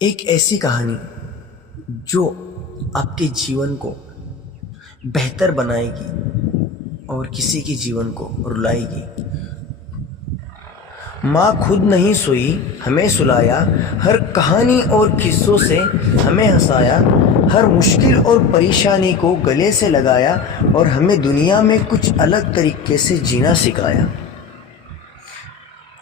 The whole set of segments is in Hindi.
एक ऐसी कहानी जो आपके जीवन को बेहतर बनाएगी और किसी के जीवन को रुलाएगी। माँ खुद नहीं सोई, हमें सुलाया, हर कहानी और किस्सों से हमें हंसाया, हर मुश्किल और परेशानी को गले से लगाया और हमें दुनिया में कुछ अलग तरीके से जीना सिखाया।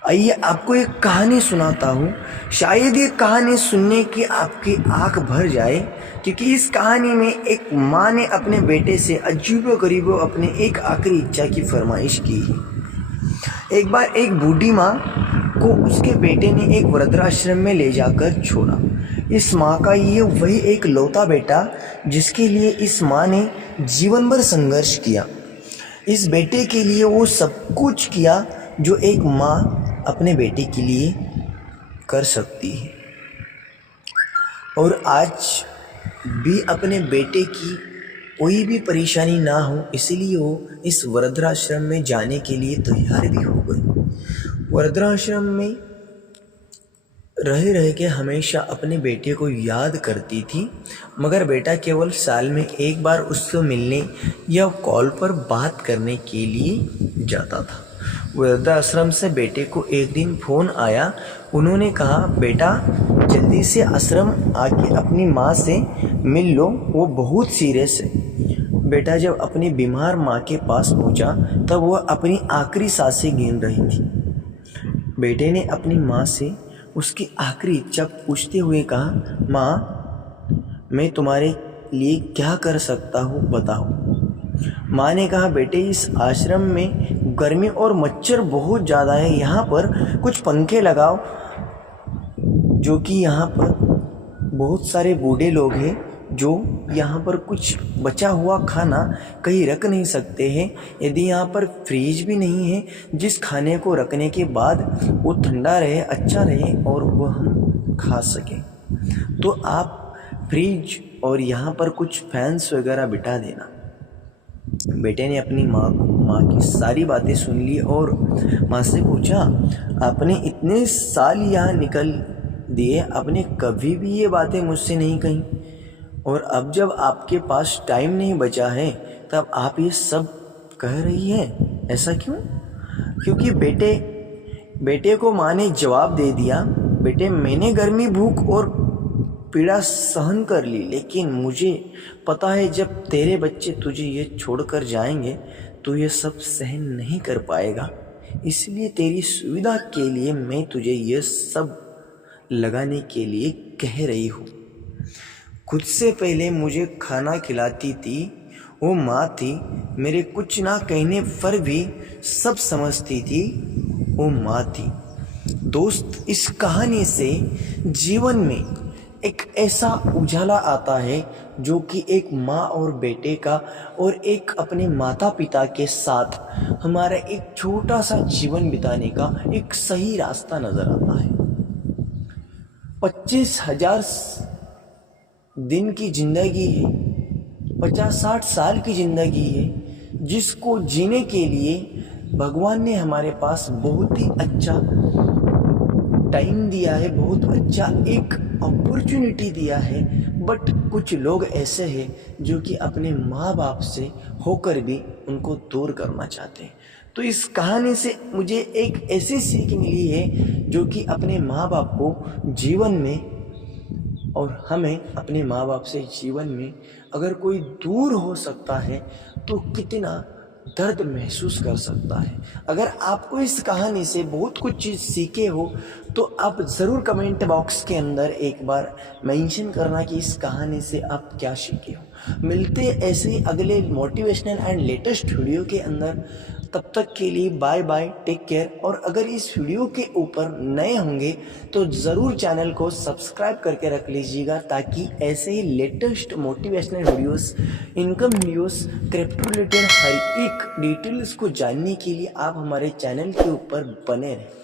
आइए आपको एक कहानी सुनाता हूँ। शायद ये कहानी सुनने की आपकी आंख भर जाए, क्योंकि इस कहानी में एक माँ ने अपने बेटे से अजीबो-गरीबो अपने एक आखिरी इच्छा की फरमाइश की है। एक बार एक बूढ़ी माँ को उसके बेटे ने एक वृद्धाश्रम में ले जाकर छोड़ा। इस माँ का ये वही एक लौता बेटा जिसके लिए इस माँ ने जीवन भर संघर्ष किया। इस बेटे के लिए वो सब कुछ किया जो एक माँ अपने बेटे के लिए कर सकती है, और आज भी अपने बेटे की कोई भी परेशानी ना हो इसलिए वो इस वृद्धाश्रम में जाने के लिए तैयार भी हो गई। वृद्धाश्रम में रह के हमेशा अपने बेटे को याद करती थी, मगर बेटा केवल साल में एक बार उससे मिलने या कॉल पर बात करने के लिए जाता था। वृद्धाश्रम से बेटे को एक दिन फ़ोन आया। उन्होंने कहा, बेटा जल्दी से आश्रम आके अपनी माँ से मिल लो, वो बहुत सीरियस है। बेटा जब अपनी बीमार माँ के पास पहुँचा तब वह अपनी आखिरी सांसें गिन रही थी। बेटे ने अपनी माँ से उसकी आखिरी इच्छा पूछते हुए कहा, माँ मैं तुम्हारे लिए क्या कर सकता हूँ बताओ। माँ ने कहा, बेटे इस आश्रम में गर्मी और मच्छर बहुत ज़्यादा है, यहाँ पर कुछ पंखे लगाओ, जो कि यहाँ पर बहुत सारे बूढ़े लोग हैं जो यहाँ पर कुछ बचा हुआ खाना कहीं रख नहीं सकते हैं। यदि यहाँ पर फ्रीज भी नहीं है जिस खाने को रखने के बाद वो ठंडा रहे, अच्छा रहे और वो हम खा सकें, तो आप फ्रिज और यहाँ पर कुछ फैंस वगैरह बिठा देना। बेटे ने अपनी माँ की सारी बातें सुन ली और माँ से पूछा, आपने इतने साल यहाँ निकल दिए, आपने कभी भी ये बातें मुझसे नहीं कही, और अब जब आपके पास टाइम नहीं बचा है तब आप ये सब कह रही हैं, ऐसा क्यों? क्योंकि बेटे को माँ ने जवाब दे दिया, बेटे मैंने गर्मी, भूख और पीड़ा सहन कर ली, लेकिन मुझे पता है जब तेरे बच्चे तुझे ये छोड़कर जाएंगे तो ये सब सहन नहीं कर पाएगा, इसलिए तेरी सुविधा के लिए मैं तुझे ये सब लगाने के लिए कह रही हूँ। खुद से पहले मुझे खाना खिलाती थी, वो माँ थी, मेरे कुछ ना कहने पर भी सब समझती थी, वो माँ थी। दोस्त, इस कहानी से जीवन में एक ऐसा उजाला आता है जो कि एक माँ और बेटे का और एक अपने माता पिता के साथ हमारा एक छोटा सा जीवन बिताने का एक सही रास्ता नजर आता है। 25,000 दिन की जिंदगी है, 50-60 साल की जिंदगी है, जिसको जीने के लिए भगवान ने हमारे पास बहुत ही अच्छा टाइम दिया है, बहुत अच्छा एक अपॉर्चुनिटी दिया है। बट कुछ लोग ऐसे हैं जो कि अपने माँ बाप से होकर भी उनको दूर करना चाहते हैं। तो इस कहानी से मुझे एक ऐसी सीख मिली है जो कि अपने माँ बाप को जीवन में और हमें अपने माँ बाप से जीवन में अगर कोई दूर हो सकता है तो कितना दर्द महसूस कर सकता है। अगर आपको इस कहानी से बहुत कुछ चीज़ सीखे हो तो आप ज़रूर कमेंट बॉक्स के अंदर एक बार मेंशन करना कि इस कहानी से आप क्या सीखे हो। मिलते ऐसे ही अगले मोटिवेशनल एंड लेटेस्ट वीडियो के अंदर। तब तक के लिए बाय बाय, टेक केयर। और अगर इस वीडियो के ऊपर नए होंगे तो ज़रूर चैनल को सब्सक्राइब करके रख लीजिएगा, ताकि ऐसे ही latest motivational videos, income videos, crypto related हर एक डिटेल्स को जानने के लिए आप हमारे चैनल के ऊपर बने रहें।